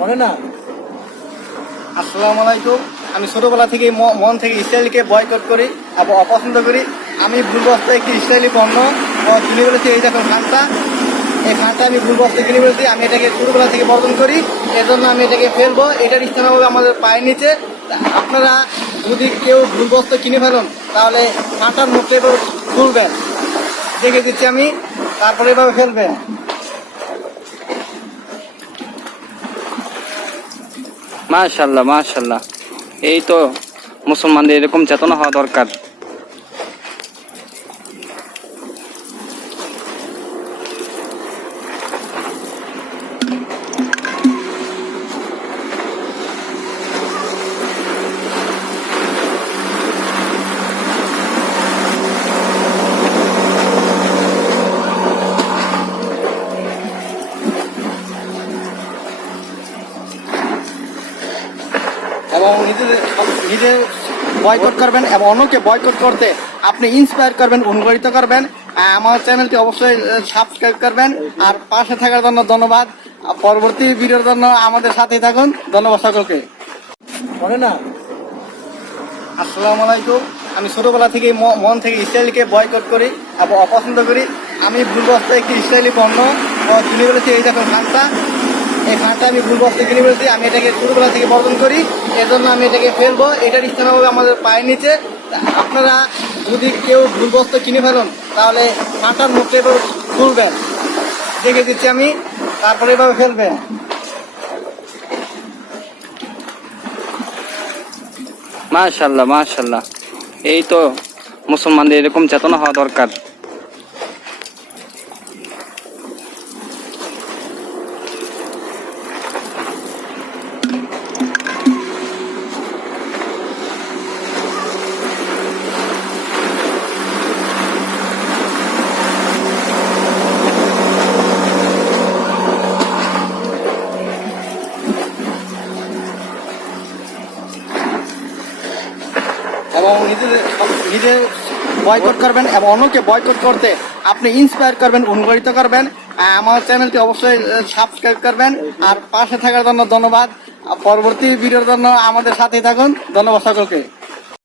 মনে না। আসসালামু আলাইকুম। আমি ছোটবেলা থেকে মন থেকে ইসরায়েলকে বয়কট করি এবং অপছন্দ করি। আমি ভুলবশত একটি ইসরায়েলি পণ্য কিনে ফেলেছি। এই দেখুন খানটা, এই খানটা আমি ভুলবশত কিনে ফেলেছি। আমি এটাকে ছোটবেলা থেকে বর্জন করি, এজন্য আমি এটাকে ফেলবো। এটার স্থান হবে আমাদের পায়ের নিচে। আপনারা যদি কেউ ভুলবশত কিনে ফেলুন তাহলে খানটার মুখটা এভাবে খুলবেন, দেখে দিচ্ছি আমি, তারপরে এভাবে ফেলবেন। মাশাআল্লাহ মাশাআল্লাহ, এই তো মুসলমানদের এরকম চেতনা হওয়া দরকার। এবং নিজে বয়কট করবেন এবং অন্যকে বয়কট করতে আপনি ইন্সপায়ার করবেন, অনুপ্রাণিত করবেন। আমার চ্যানেলটি অবশ্যই সাবস্ক্রাইব করবেন। আর পাশে থাকার জন্য ধন্যবাদ। পরবর্তী ভিডিওর জন্য আমাদের সাথেই থাকুন। ধন্যবাদ সকলকে। মনে না। আসসালামু আলাইকুম। আমি ছোটবেলা থেকে মন থেকে ইসরায়েলকে বয়কট করি এবং অপছন্দ করি। আমি ভুলবশত একটি ইসরায়েলি পণ্য কিনে ফেলেছি। এই দেখুন খানটা, এই খানটা আমি ভুলবশত কিনে ফেলেছি। আমি এটাকে ছোটবেলা থেকে বর্জন করি, এজন্য আমি এটাকে ফেলবো। এটার স্থান হবে আমাদের পায়ের নিচে। আপনারা যদি কেউ ভুলবশত কিনে ফেলুন তাহলে খানটার মুখটা এভাবে খুলবেন, দেখে দিচ্ছি আমি, তারপরে এভাবে ফেলবেন। মাশাআল্লাহ মাশাআল্লাহ, এই তো মুসলমানদের এরকম চেতনা হওয়া দরকার। এবং নিজে বয়কট করবেন এবং অন্যকে বয়কট করতে আপনি ইন্সপায়ার করবেন, অনুপ্রাণিত করবেন। আমার চ্যানেলটি অবশ্যই সাবস্ক্রাইব করবেন। আর পাশে থাকার জন্য ধন্যবাদ। পরবর্তী ভিডিওর জন্য আমাদের সাথেই থাকুন। ধন্যবাদ সকলকে।